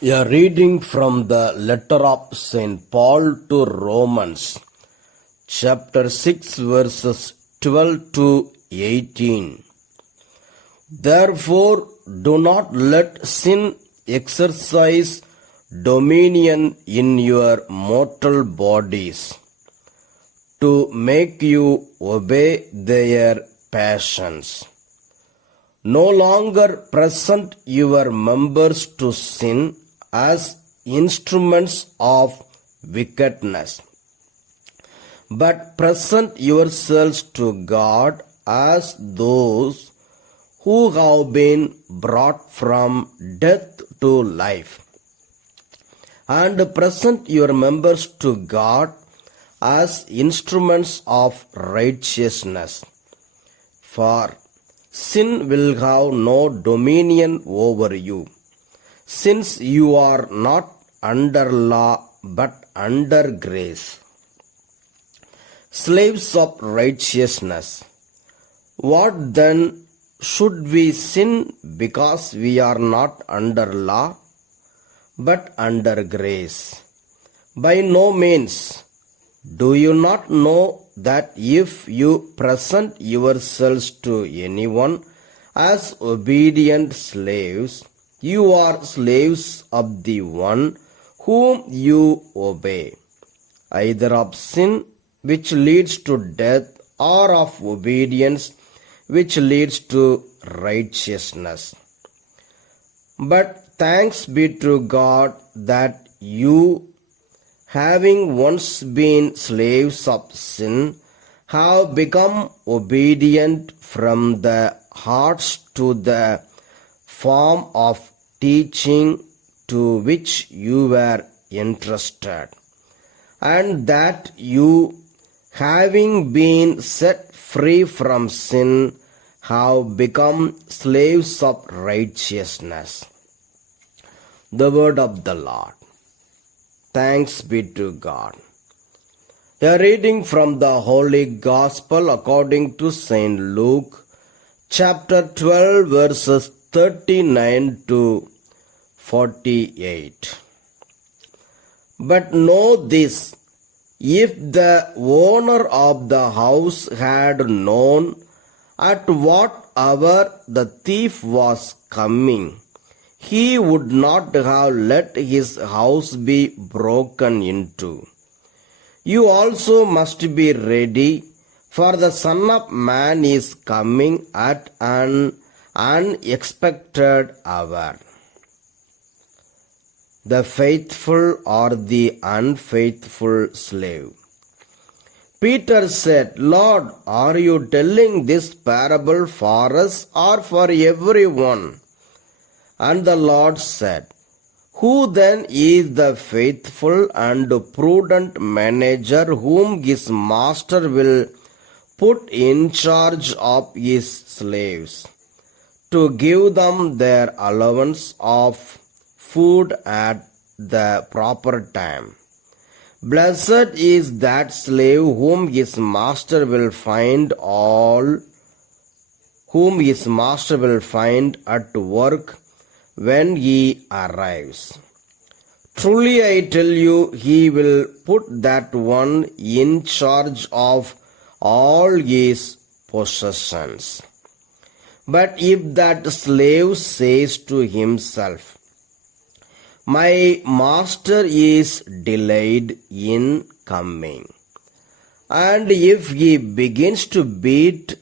A reading from the letter of St. Paul to Romans, chapter 6, verses 12 to 18. Therefore, do not let sin exercise dominion in your mortal bodies, to make you obey their passions. No longer present your members to sin as instruments of wickedness, but present yourselves to God as those who have been brought from death to life, and present your members to God as instruments of righteousness. For sin will have no dominion over you, since you are not under law but under grace. Slaves of righteousness, what then? Should we sin because we are not under law but under grace? By no means. Do you not know that if you present yourselves to anyone as obedient slaves, you are slaves of the one whom you obey, either of sin which leads to death or of obedience which leads to righteousness? But thanks be to God that you, having once been slaves of sin, have become obedient from the hearts to the form of teaching to which you were entrusted, and that you, having been set free from sin, have become slaves of righteousness. The word of the Lord. Thanks be to God. A reading from the Holy Gospel according to St. Luke, chapter 12, verses 39 to 48. But know this, if the owner of the house had known at what hour the thief was coming, he would not have let his house be broken into. You also must be ready, for the Son of Man is coming at an unexpected hour. The faithful or the unfaithful slave. Peter said, Lord, are you telling this parable for us or for everyone? And the Lord said, Who then is the faithful and prudent manager whom his master will put in charge of his slaves, to give them their allowance of food at the proper time? Blessed is that slave whom his master will find at work when he arrives. Truly I tell you, he will put that one in charge of all his possessions. But if that slave says to himself, My master is delayed in coming, and if he begins to beat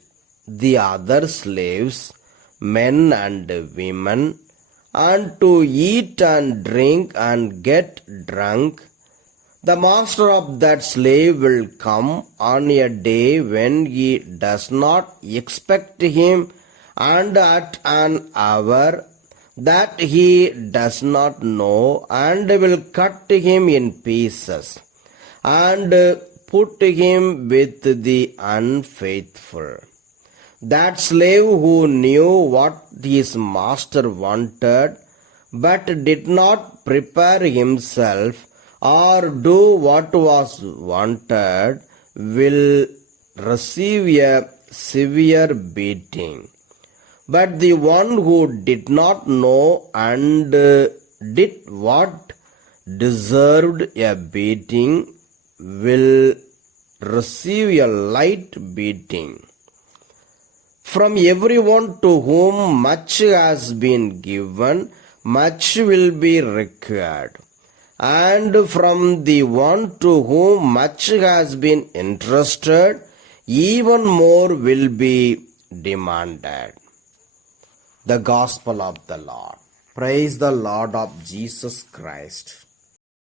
the other slaves, men and women, and to eat and drink and get drunk, the master of that slave will come on a day when he does not expect him, and at an hour that he does not know, and will cut him in pieces, and put him with the unfaithful. That slave who knew what his master wanted, but did not prepare himself or do what was wanted, will receive a severe beating. But the one who did not know and did what deserved a beating will receive a light beating. From everyone to whom much has been given, much will be required. And from the one to whom much has been entrusted, even more will be demanded. The Gospel of the Lord. Praise the Lord of Jesus Christ.